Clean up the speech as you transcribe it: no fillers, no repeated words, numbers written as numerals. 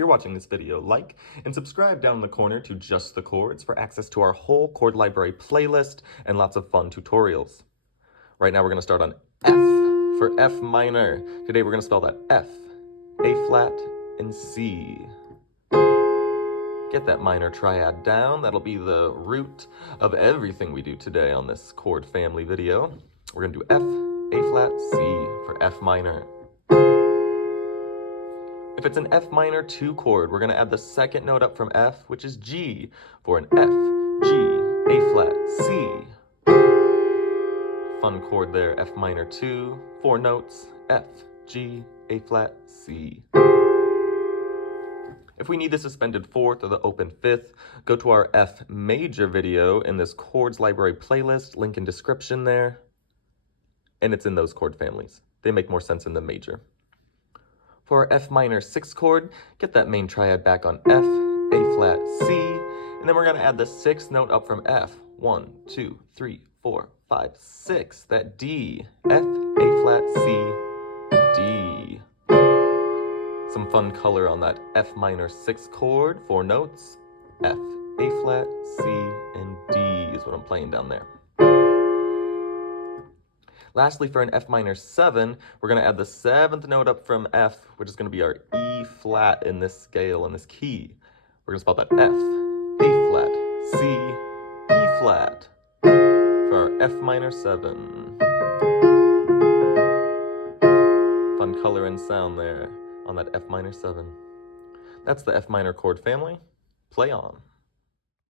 you're watching this video, like and subscribe down in the corner to Just the Chords for access to our whole chord library playlist and lots of fun tutorials. Right now we're going to start on F for F minor. Today we're going to spell that F, A flat, and C. Get that minor triad down. That'll be the root of everything we do today on this chord family video. We're going to do F, A flat, C for F minor. If it's an F minor 2 chord, we're going to add the second note up from F, which is G, for an F, G, A flat, C. Fun chord there, F minor 2, 4 notes, F, G, A flat, C. If we need the suspended 4th or the open 5th, go to our F major video in this chords library playlist, link in description there, and it's in those chord families. They make more sense in the major. For our F minor 6 chord, get that main triad back on F, A flat, C, and then we're going to add the 6th note up from F. 1, 2, 3, 4, 5, 6. That D, F, A flat, C, D. Some fun color on that F minor 6 chord, 4 notes, F, A flat, C, and D is what I'm playing down there. Lastly, for an F minor 7, we're going to add the 7th note up from F, which is going to be our E flat in this scale, in this key. We're going to spell that F, A flat, C, E flat for our F minor 7. Fun color and sound there on that F minor 7. That's the F minor chord family. Play on.